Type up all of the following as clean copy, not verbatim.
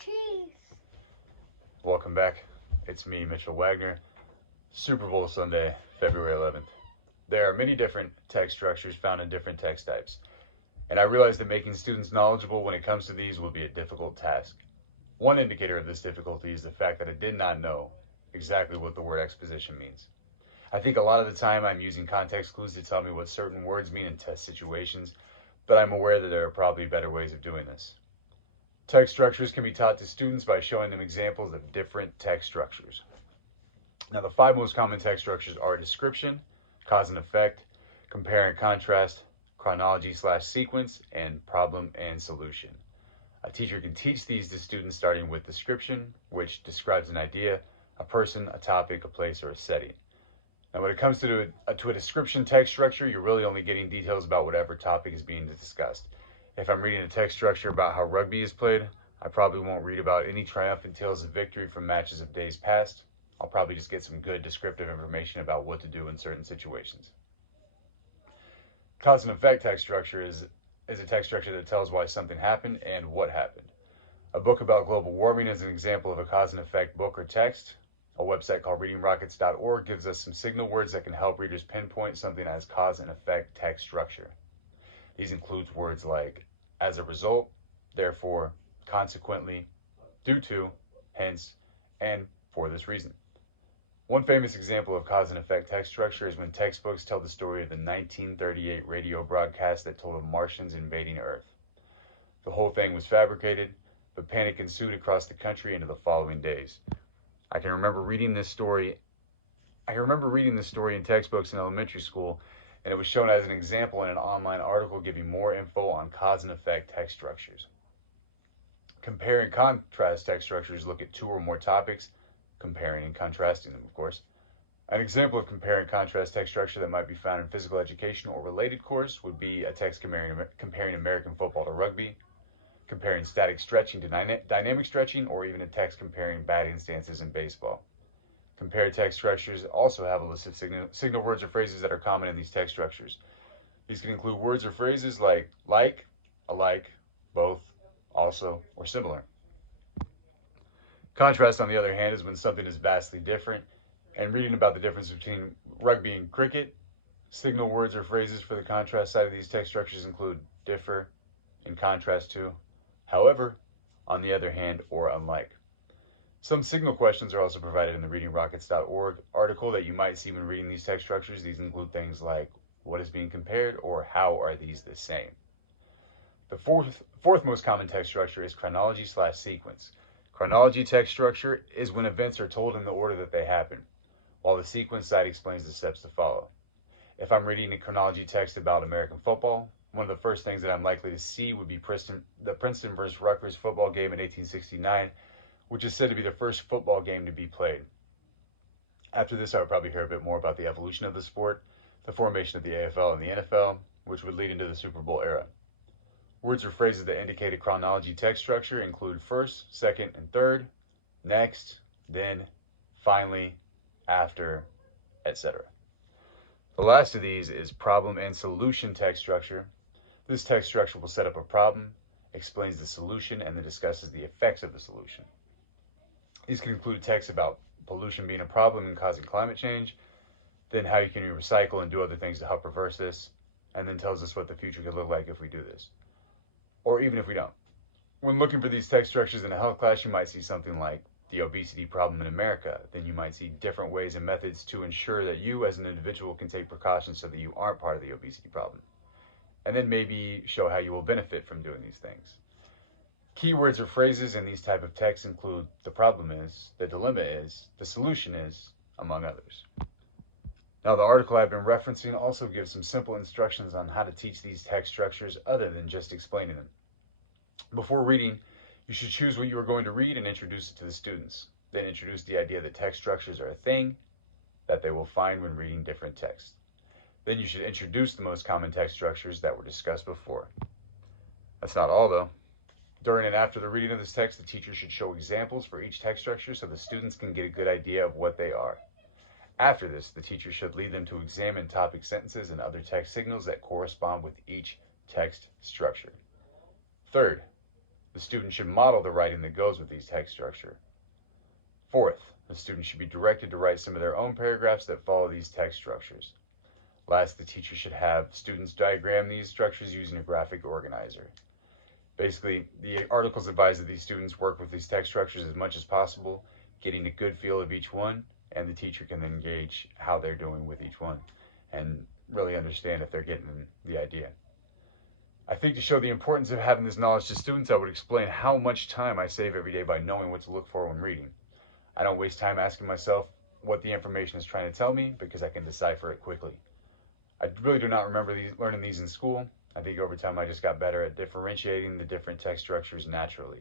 cheese. Welcome back. It's me, Mitchell Wagner. Super Bowl Sunday, February 11th. There are many different text structures found in different text types, and I realize that making students knowledgeable when it comes to these will be a difficult task. One indicator of this difficulty is the fact that I did not know exactly what the word exposition means. I think a lot of the time I'm using context clues to tell me what certain words mean in test situations, but I'm aware that there are probably better ways of doing this. Text structures can be taught to students by showing them examples of different text structures. Now, the five most common text structures are description, cause and effect, compare and contrast, chronology/sequence, and problem and solution. A teacher can teach these to students starting with description, which describes an idea, a person, a topic, a place, or a setting. Now, when it comes to a description text structure, you're really only getting details about whatever topic is being discussed. If I'm reading a text structure about how rugby is played, I probably won't read about any triumphant tales of victory from matches of days past. I'll probably just get some good descriptive information about what to do in certain situations. Cause and effect text structure is a text structure that tells why something happened and what happened. A book about global warming is an example of a cause and effect book or text. A website called readingrockets.org gives us some signal words that can help readers pinpoint something as cause and effect text structure. These include words like as a result, therefore, consequently, due to, hence, and for this reason. One famous example of cause and effect text structure is when textbooks tell the story of the 1938 radio broadcast that told of Martians invading Earth. The whole thing was fabricated, but panic ensued across the country into the following days. I can remember reading this story in textbooks in elementary school, and it was shown as an example in an online article giving more info on cause and effect text structures. Compare and contrast text structures look at two or more topics, comparing and contrasting them, of course. An example of compare and contrast text structure that might be found in physical education or related course would be a text comparing American football to rugby, comparing static stretching to dynamic stretching, or even a text comparing batting stances in baseball. Compare text structures also have a list of signal words or phrases that are common in these text structures. These can include words or phrases like, alike, both, also, or similar. Contrast, on the other hand, is when something is vastly different, and reading about the difference between rugby and cricket, signal words or phrases for the contrast side of these text structures include differ, in contrast to, however, on the other hand, or unlike. Some signal questions are also provided in the readingrockets.org article that you might see when reading these text structures. These include things like, what is being compared, or how are these the same? The fourth most common text structure is chronology/sequence. Chronology text structure is when events are told in the order that they happen, while the sequence side explains the steps to follow. If I'm reading a chronology text about American football, one of the first things that I'm likely to see would be the Princeton versus Rutgers football game in 1869, which is said to be the first football game to be played. After this, I would probably hear a bit more about the evolution of the sport, the formation of the AFL and the NFL, which would lead into the Super Bowl era. Words or phrases that indicate a chronology text structure include first, second, and third, next, then, finally, after, etc. The last of these is problem and solution text structure. This text structure will set up a problem, explains the solution, and then discusses the effects of the solution. These can include texts about pollution being a problem and causing climate change, then how you can recycle and do other things to help reverse this, and then tells us what the future could look like if we do this, or even if we don't. When looking for these text structures in a health class, you might see something like the obesity problem in America. Then you might see different ways and methods to ensure that you as an individual can take precautions so that you aren't part of the obesity problem. And then maybe show how you will benefit from doing these things. Keywords or phrases in these type of texts include the problem is, the dilemma is, the solution is, among others. Now, the article I've been referencing also gives some simple instructions on how to teach these text structures other than just explaining them. Before reading, you should choose what you are going to read and introduce it to the students. Then introduce the idea that text structures are a thing that they will find when reading different texts. Then you should introduce the most common text structures that were discussed before. That's not all, though. During and after the reading of this text, the teacher should show examples for each text structure so the students can get a good idea of what they are. After this, the teacher should lead them to examine topic sentences and other text signals that correspond with each text structure. Third, The student should model the writing that goes with these text structure. Fourth, the student should be directed to write some of their own paragraphs that follow these text structures. Last, the teacher should have students diagram these structures using a graphic organizer. Basically, the articles advise that these students work with these text structures as much as possible, getting a good feel of each one, and the teacher can then gauge how they're doing with each one and really understand if they're getting the idea. I think to show the importance of having this knowledge to students, I would explain how much time I save every day by knowing what to look for when reading. I don't waste time asking myself what the information is trying to tell me because I can decipher it quickly. I really do not remember learning these in school. I think over time I just got better at differentiating the different text structures naturally.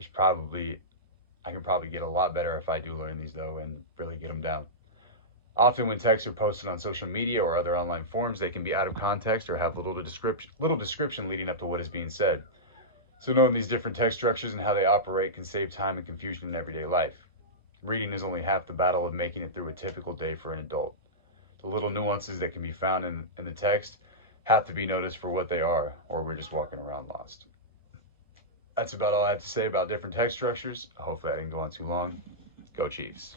I can probably get a lot better if I do learn these though and really get them down. Often when texts are posted on social media or other online forums, they can be out of context or have little description leading up to what is being said. So knowing these different text structures and how they operate can save time and confusion in everyday life. Reading is only half the battle of making it through a typical day for an adult. The little nuances that can be found in the text have to be noticed for what they are, or we're just walking around lost. That's about all I have to say about different text structures. Hopefully I didn't go on too long. Go Chiefs.